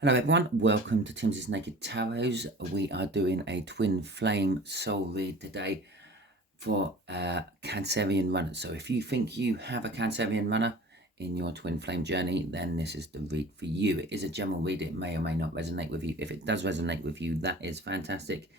Hello everyone, welcome to Timsy Naked Tarots. We are doing a twin flame soul read today for Cancerian runners. So if you think you have a Cancerian runner in your twin flame journey, then this is the read for you. It is a general read, it may or may not resonate with you. If it does resonate with you, that is fantastic.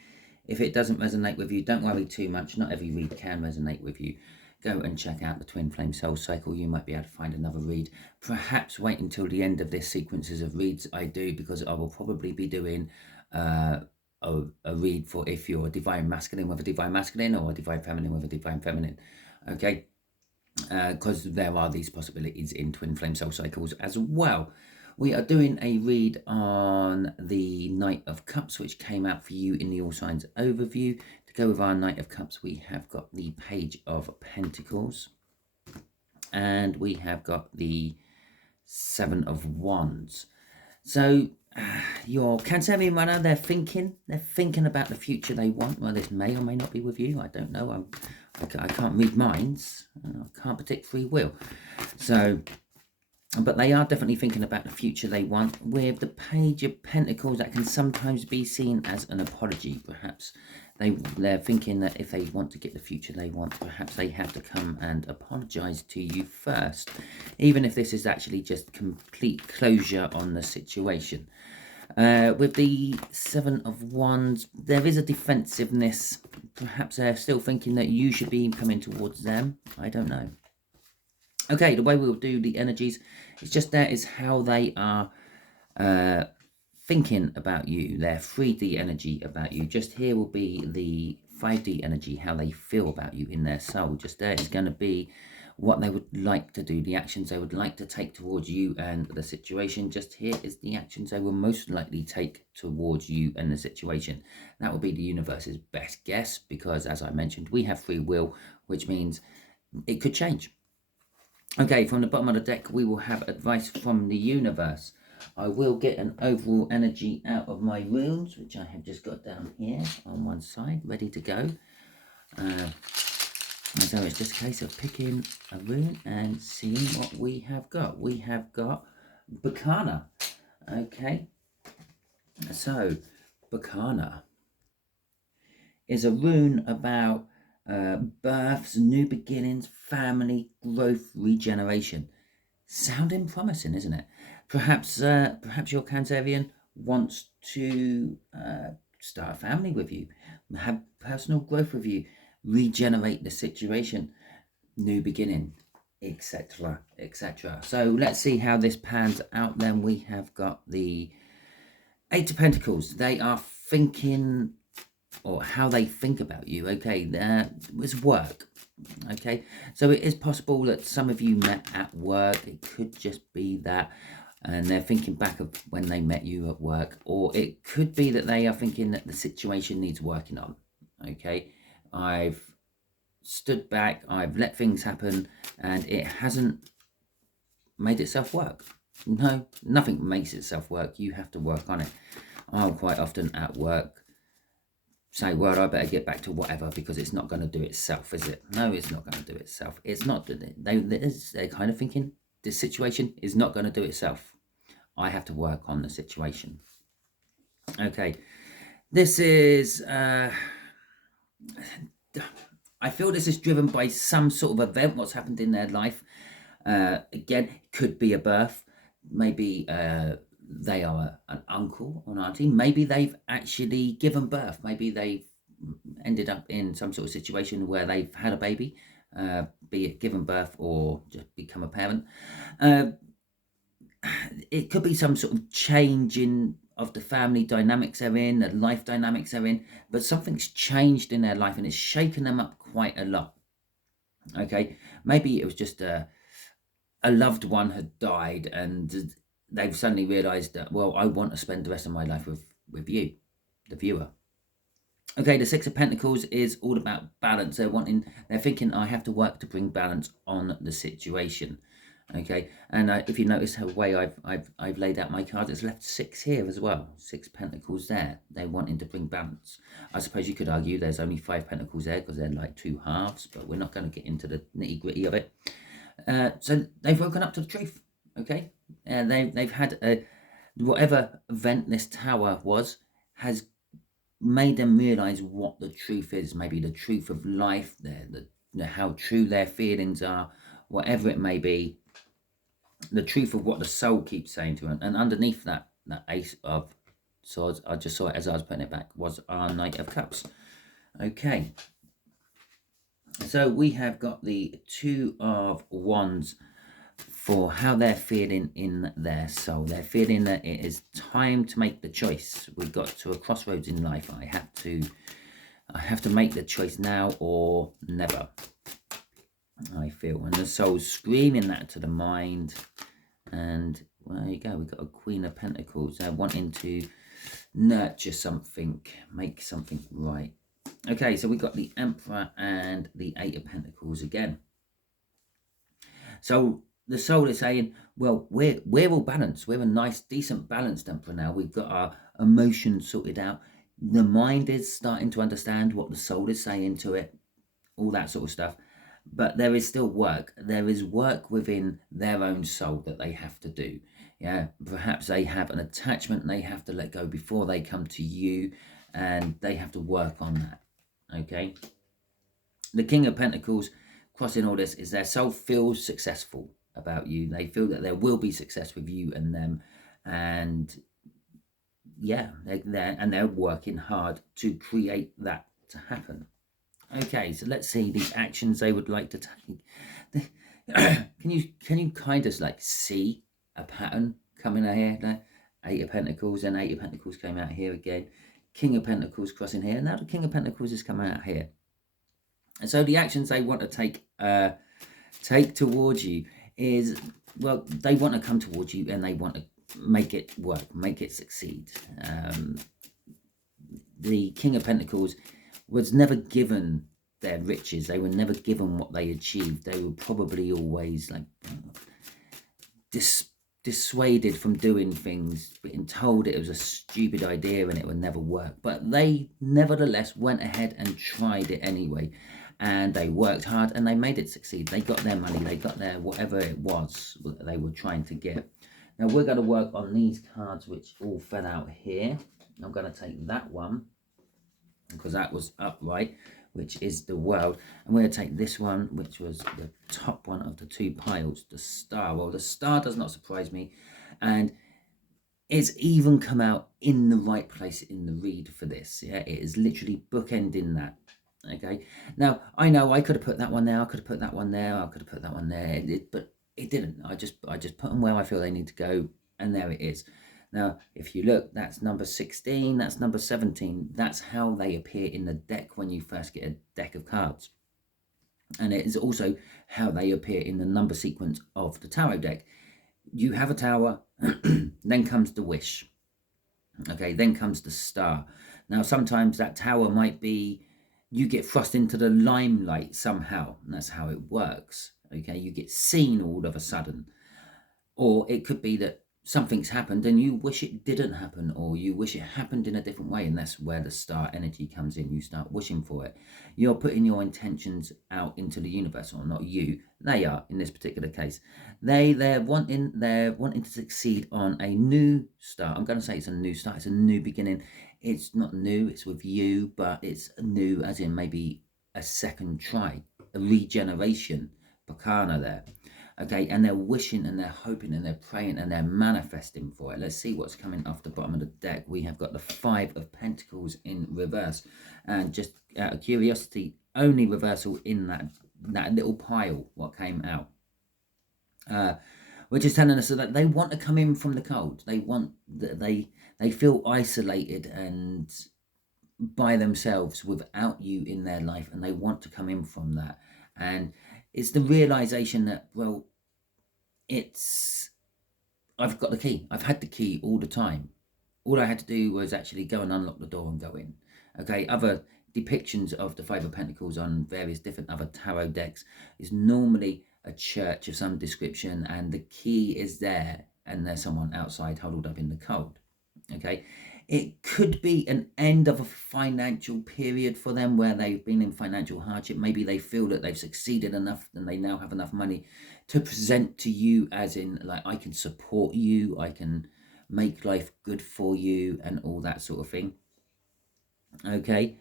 If it doesn't resonate with you, don't worry too much. Not every read can resonate with you. Go and check out the Twin Flame Soul Cycle. You might be able to find another read. Perhaps wait until the end of this sequences of reads I do, because I will probably be doing a read for if you're a divine masculine with a divine masculine or a divine feminine with a divine feminine. Okay, because there are these possibilities in Twin Flame Soul Cycles as well. We are doing a read on the Knight of Cups, which came out for you in the All Signs overview. To go with our Knight of Cups, we have got the Page of Pentacles. And we have got the Seven of Wands. So your Cancerian runner, they're thinking about the future they want. Well, this may or may not be with you. I don't know. I can't read minds. I can't predict free will. So, but they are definitely thinking about the future they want. With the Page of Pentacles, that can sometimes be seen as an apology. Perhaps they're thinking that if they want to get the future they want, perhaps they have to come and apologize to you first, even if this is actually just complete closure on the situation. With the Seven of Wands, there is a defensiveness. Perhaps they're still thinking that you should be coming towards them. I don't know. Okay, the way we'll do the energies, it's just that is how they are thinking about you, their 3D energy about you. Just here will be the 5D energy, how they feel about you in their soul. Just there is going to be what they would like to do, the actions they would like to take towards you and the situation. Just here is the actions they will most likely take towards you and the situation. That will be the universe's best guess, because as I mentioned, we have free will, which means it could change. Okay, from the bottom of the deck, we will have advice from the universe. I will get an overall energy out of my runes, which I have just got down here on one side, ready to go. So it's just a case of picking a rune and seeing what we have got. We have got Bacana. Okay, so Bacana is a rune about births, new beginnings, family, growth, regeneration. Sounding promising, isn't it? Perhaps your Cancerian wants to start a family with you, have personal growth with you, regenerate the situation, new beginning, etc., etc. So let's see how this pans out. Then we have got the Eight of Pentacles. They are thinking, or how they think about you. Okay, it's work. Okay, so it is possible that some of you met at work. It could just be that, and they're thinking back of when they met you at work, or it could be that they are thinking that the situation needs working on. Okay, I've stood back, I've let things happen, and it hasn't made itself work. No, nothing makes itself work. You have to work on it. I'll quite often at work say, well, I better get back to whatever, because it's not going to do itself, is it? No, it's not going to do itself. It's not. They're kind of thinking this situation is not going to do itself. I have to work on the situation. Okay, this is I feel this is driven by some sort of event, what's happened in their life. Again, it could be a birth. Maybe they are an uncle or an auntie. Maybe they've actually given birth. Maybe they've ended up in some sort of situation where they've had a baby, be it given birth or just become a parent. It could be some sort of change of the family dynamics they're in, the life dynamics they're in, but something's changed in their life and it's shaken them up quite a lot. Okay, maybe it was just a loved one had died and they've suddenly realized that, well, I want to spend the rest of my life with you, the viewer. Okay, the Six of Pentacles is all about balance. They're thinking, I have to work to bring balance on the situation. Okay, and if you notice how way I've laid out my cards, it's left 6 here as well. 6 Pentacles there. They're wanting to bring balance. I suppose you could argue there's only 5 Pentacles there because they're like 2 halves, but we're not going to get into the nitty gritty of it. So they've woken up to the truth. Okay, they've had whatever event this tower was has made them realize what the truth is, maybe the truth of life, how true their feelings are, whatever it may be, the truth of what the soul keeps saying to them. And underneath that Ace of Swords, I just saw it as I was putting it back, was our Knight of Cups. Okay, so we have got the Two of Wands for how they're feeling in their soul. They're feeling that it is time to make the choice. We've got to a crossroads in life. I have to make the choice now or never, I feel. And the soul's screaming that to the mind. And well, there you go. We've got a Queen of Pentacles. They're wanting to nurture something, make something right. Okay, so we've got the Emperor and the Eight of Pentacles again. So the soul is saying, well, we're all balanced. We're a nice, decent, balanced Emperor now. We've got our emotions sorted out. The mind is starting to understand what the soul is saying to it, all that sort of stuff. But there is still work. There is work within their own soul that they have to do. Yeah, perhaps they have an attachment they have to let go before they come to you, and they have to work on that. Okay. The King of Pentacles, crossing all this, is their soul feels successful about you. They feel that there will be success with you and them, and yeah, they're working hard to create that to happen. Okay, so let's see the actions they would like to take. Can you kind of like see a pattern coming out here? Like Eight of Pentacles, and Eight of Pentacles came out here again. King of Pentacles crossing here, and now the King of Pentacles is coming out here. And so the actions they want to take towards you is, well, they want to come towards you and they want to make it work, make it succeed. The King of Pentacles was never given their riches. They were never given what they achieved. They were probably always like dissuaded from doing things, being told it was a stupid idea and it would never work. But they nevertheless went ahead and tried it anyway. And they worked hard and they made it succeed. They got their money. They got their whatever it was that they were trying to get. Now we're going to work on these cards which all fell out here. I'm going to take that one because that was upright, which is the World. And we're going to take this one, which was the top one of the two piles, the Star. Well, the Star does not surprise me. And it's even come out in the right place in the read for this. Yeah, it is literally bookending that. Okay, now I know I could have put that one there, I could have put that one there, I could have put that one there, but it didn't. I just put them where I feel they need to go, and there it is. Now, if you look, that's number 16, that's number 17. That's how they appear in the deck when you first get a deck of cards. And it is also how they appear in the number sequence of the tarot deck. You have a tower, then comes the wish. Okay, then comes the Star. Now, sometimes that tower might be, you get thrust into the limelight somehow, and that's how it works. Okay, you get seen all of a sudden. Or it could be that something's happened and you wish it didn't happen, or you wish it happened in a different way, and that's where the Star energy comes in. You start wishing for it. You're putting your intentions out into the universe, or not you, they are in this particular case. They're wanting to succeed on a new start. I'm going to say it's a new start, it's a new beginning. It's not new, it's with you, but it's new as in maybe a second try, a regeneration, Pakana there. Okay, and they're wishing and they're hoping and they're praying and they're manifesting for it. Let's see what's coming off the bottom of the deck. We have got the Five of Pentacles in reverse. And just out of curiosity, only reversal in that little pile, what came out. Which is telling us that they want to come in from the cold. They want that they feel isolated and by themselves without you in their life, and they want to come in from that. And it's the realization that, well, I've got the key. I've had the key all the time. All I had to do was actually go and unlock the door and go in. Okay, other depictions of the Five of Pentacles on various different other tarot decks is normally a church of some description, and the key is there and there's someone outside huddled up in the cold. Okay, it could be an end of a financial period for them where they've been in financial hardship. Maybe they feel that they've succeeded enough and they now have enough money to present to you, as in, like, I can support you, I can make life good for you and all that sort of thing. Okay,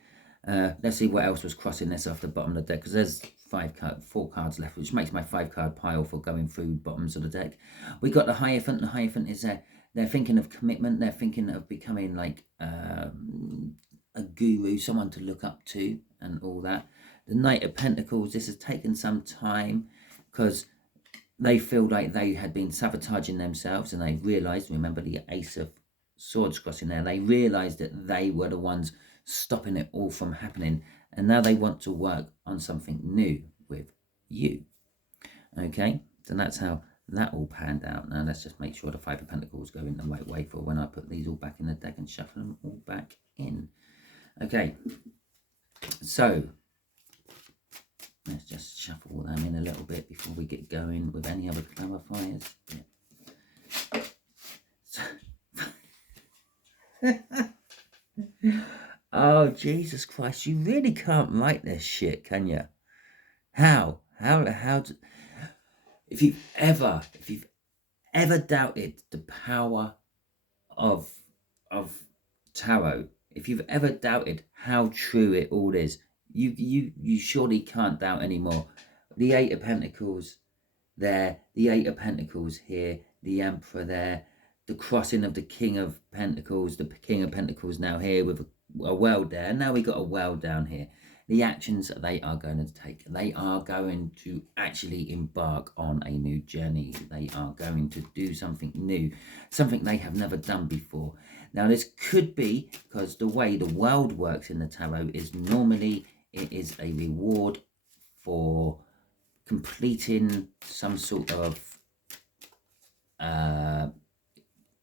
let's see what else was crossing this off the bottom of the deck, because there's 4 cards left, which makes my 5-card pile for going through bottoms of the deck. We got the Hierophant. The Hierophant is they're thinking of commitment. They're thinking of becoming like a guru, someone to look up to and all that. The Knight of Pentacles, this has taken some time because they feel like they had been sabotaging themselves, and they realised, remember the Ace of Swords crossing there, they realised that they were the ones stopping it all from happening, and now they want to work on something new with you. Okay, so that's how that all panned out. Now let's just make sure the 5 of Pentacles go in the right way for when I put these all back in the deck and shuffle them all back in. Okay, so let's just shuffle them in a little bit before we get going with any other clarifiers. Yeah. Oh, Jesus Christ, you really can't write this shit, can you? How if you've ever doubted the power of tarot, if you've ever doubted how true it all is, you surely can't doubt anymore. The 8 of Pentacles there, the 8 of Pentacles here, the Emperor there, the crossing of the King of Pentacles, the King of Pentacles now here with a world there, and now we got a world down here. The actions they are going to take, they are going to actually embark on a new journey. They are going to do something new, something they have never done before. Now this could be because the way the world works in the tarot is normally it is a reward for completing some sort of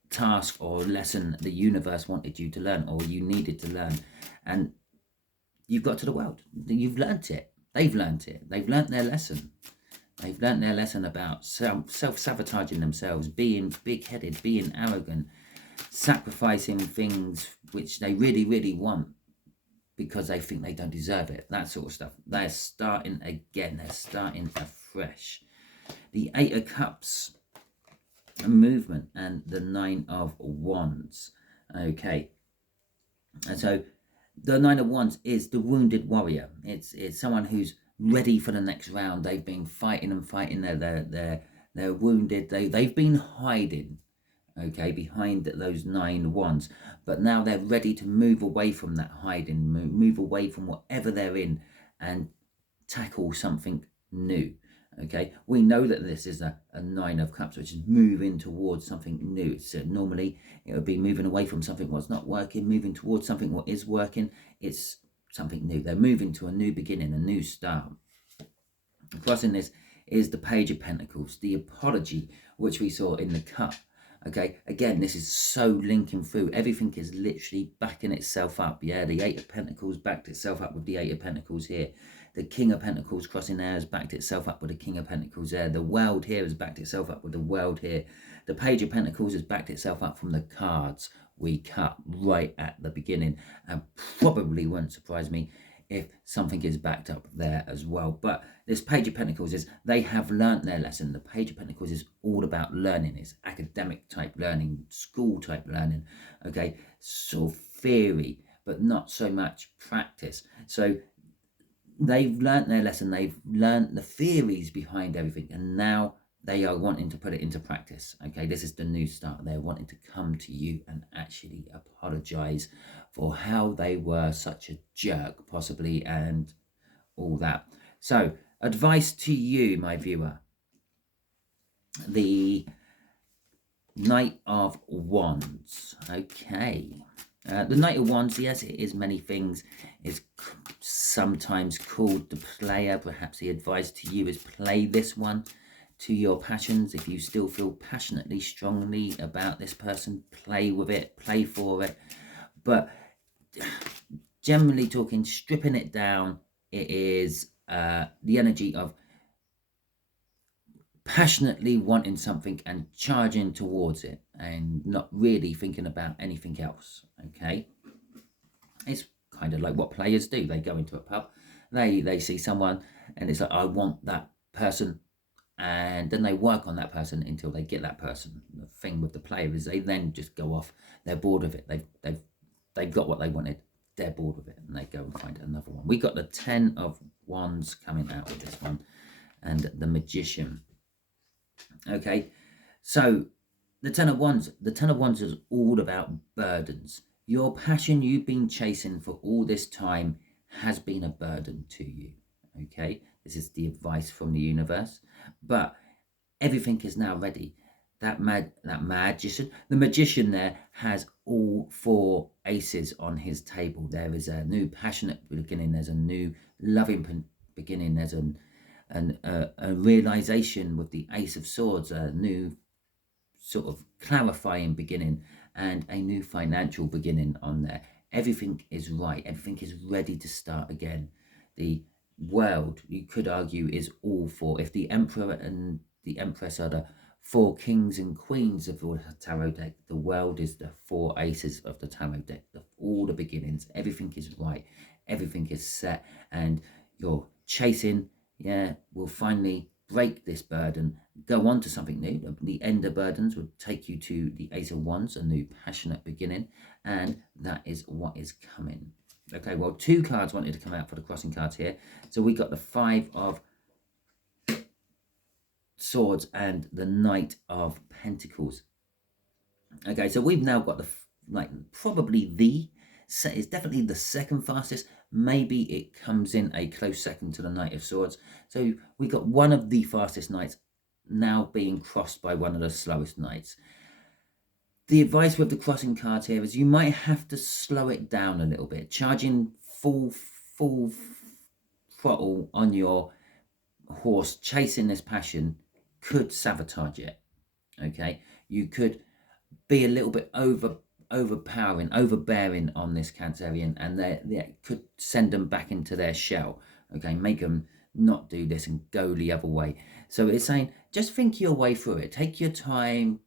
task or lesson the universe wanted you to learn, or you needed to learn, and you've got to the world. You've learnt it. They've learnt it. They've learnt their lesson. They've learnt their lesson about self-sabotaging themselves, being big-headed, being arrogant, sacrificing things which they really, really want because they think they don't deserve it. That sort of stuff. They're starting again. They're starting afresh. The 8 of Cups, movement, and the 9 of Wands. Okay. And so the 9 of Wands is the wounded warrior. It's someone who's ready for the next round. They've been fighting and fighting. They're wounded. They've been hiding, okay, behind those 9 wands, but now they're ready to move away from that hiding, move away from whatever they're in and tackle something new. Okay, we know that this is a 9 of Cups, which is moving towards something new. So normally it would be moving away from something what's not working, moving towards something what is working. It's something new. They're moving to a new beginning, a new start. Crossing this is the Page of Pentacles, the apology, which we saw in the cup. Okay, again, this is so linking through. Everything is literally backing itself up. Yeah, the 8 of Pentacles backed itself up with the 8 of Pentacles here. The King of Pentacles crossing there has backed itself up with the King of Pentacles there. The World here has backed itself up with the World here. The Page of Pentacles has backed itself up from the cards we cut right at the beginning. And probably won't surprise me if something is backed up there as well. But this Page of Pentacles is, they have learnt their lesson. The Page of Pentacles is all about learning. It's academic type learning, school type learning, okay? So theory, but not so much practice. So they've learnt their lesson. They've learnt the theories behind everything, and now they are wanting to put it into practice. Okay, this is the new start. They're wanting to come to you and actually apologize for how they were such a jerk, possibly, and all that. So, advice to you, my viewer. The Knight of Wands. Okay. The Knight of Wands, yes, it is many things. It's sometimes called the player. Perhaps the advice to you is play this one to your passions. If you still feel passionately, strongly about this person, play with it, play for it. But generally talking, stripping it down, it is the energy of passionately wanting something and charging towards it and not really thinking about anything else. Okay, it's kind of like what players do. They go into a pub, they see someone and it's like, I want that person, and then they work on that person until they get that person. The thing with the player is they then just go off. They're bored of it. They've got what they wanted. They're bored with it, and they go and find another one. We got the 10 of Wands coming out with this one, and the Magician. Okay, so the 10 of Wands. The 10 of Wands is all about burdens. Your passion you've been chasing for all this time has been a burden to you. Okay, this is the advice from the universe, but everything is now ready. The magician there has all 4 aces on his table. There is a new passionate beginning. There's a new loving beginning. There's a realization with the Ace of Swords, a new sort of clarifying beginning, and a new financial beginning on there. Everything is right. Everything is ready to start again. The world, you could argue, is all 4. If the Emperor and the Empress are the 4 kings and queens of the tarot deck, the world is the 4 aces of the tarot deck. All the beginnings. Everything is right. Everything is set, and you're chasing, will finally break this burden, go on to something new. The end of burdens would take you to the Ace of Wands, a new passionate beginning, and that is what is coming. Okay, well, 2 cards wanted to come out for the crossing cards here. So we got the 5 of Swords and the Knight of Pentacles. Okay, so we've now got it's definitely the second fastest. Maybe it comes in a close second to the Knight of Swords. So we got one of the fastest knights now being crossed by one of the slowest knights. The advice with the crossing cards here is you might have to slow it down a little bit. Charging full throttle on your horse, chasing this passion, could sabotage it. Okay, you could be a little bit overbearing on this Cancerian, and they could send them back into their shell. Okay, make them not do this and go the other way. So it's saying just think your way through it. Take your time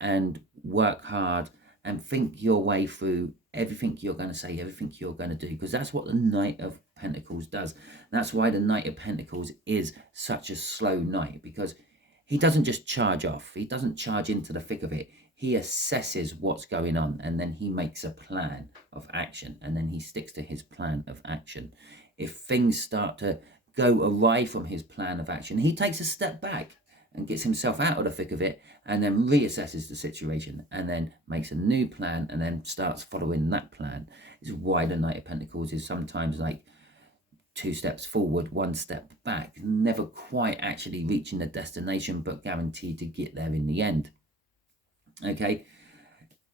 and work hard and think your way through everything you're going to say, everything you're going to do, because that's what the Knight of Pentacles does. That's why the Knight of Pentacles is such a slow knight, because he doesn't just charge off. He doesn't charge into the thick of it. He assesses what's going on, and then he makes a plan of action, and then he sticks to his plan of action. If things start to go awry from his plan of action, he takes a step back and gets himself out of the thick of it, and then reassesses the situation, and then makes a new plan, and then starts following that plan. This is why the Knight of Pentacles is sometimes like 2 steps forward, 1 step back, never quite actually reaching the destination, but guaranteed to get there in the end. Okay,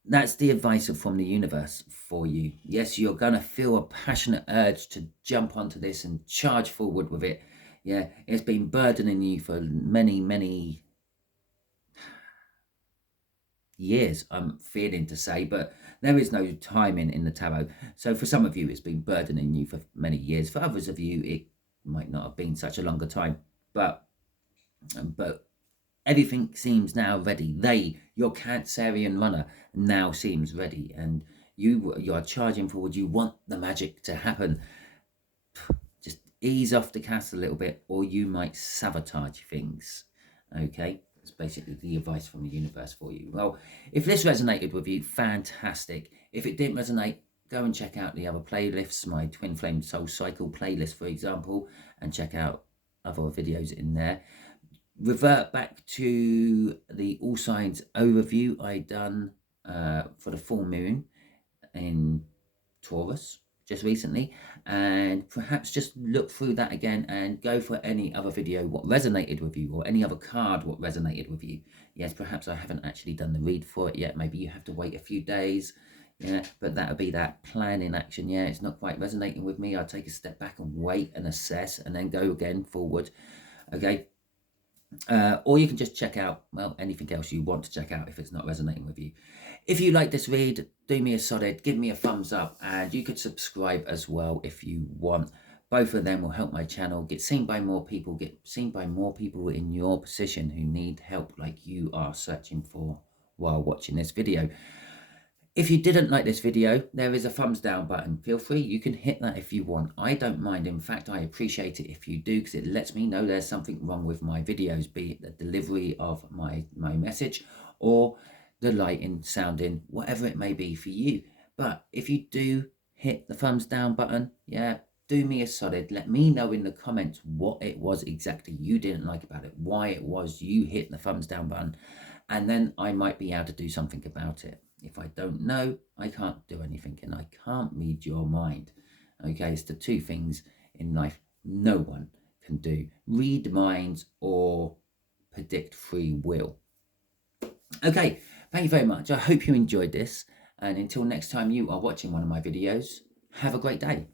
that's the advice from the universe for you. Yes, you're going to feel a passionate urge to jump onto this and charge forward with it. Yeah, it's been burdening you for many years, I'm feeling to say, but there is no timing in the tarot. So for some of you, it's been burdening you for many years. For others of you, it might not have been such a longer time, but everything seems now ready. Your Cancerian runner now seems ready, and you are charging forward. You want the magic to happen. Just ease off the gas a little bit, or you might sabotage things. Okay, that's basically the advice from the universe for you. Well, if this resonated with you, fantastic. If it didn't resonate, go and check out the other playlists, my Twin Flame Soul Cycle playlist, for example, and check out other videos in there. Revert back to the All Signs overview I done for the full moon in Taurus just recently, and perhaps just look through that again and go for any other video what resonated with you, or any other card what resonated with you. Yes, perhaps I haven't actually done the read for it yet. Maybe you have to wait a few days. Yeah, but that would be that plan in action. Yeah, it's not quite resonating with me. I'll take a step back and wait and assess, and then go again forward. Okay. Or you can just check out, well, anything else you want to check out if it's not resonating with you. If you like this read, do me a solid, give me a thumbs up, and you could subscribe as well if you want. Both of them will help my channel get seen by more people, in your position who need help like you are searching for while watching this video. If you didn't like this video, there is a thumbs down button. Feel free, you can hit that if you want. I don't mind. In fact, I appreciate it if you do, because it lets me know there's something wrong with my videos, be it the delivery of my message or the lighting, sounding, whatever it may be for you. But if you do hit the thumbs down button, yeah, do me a solid. Let me know in the comments what it was exactly you didn't like about it, why it was you hit the thumbs down button, and then I might be able to do something about it. If I don't know, I can't do anything, and I can't read your mind. Okay, it's the two things in life no one can do: read minds or predict free will. Okay, thank you very much. I hope you enjoyed this, and until next time you are watching one of my videos, have a great day.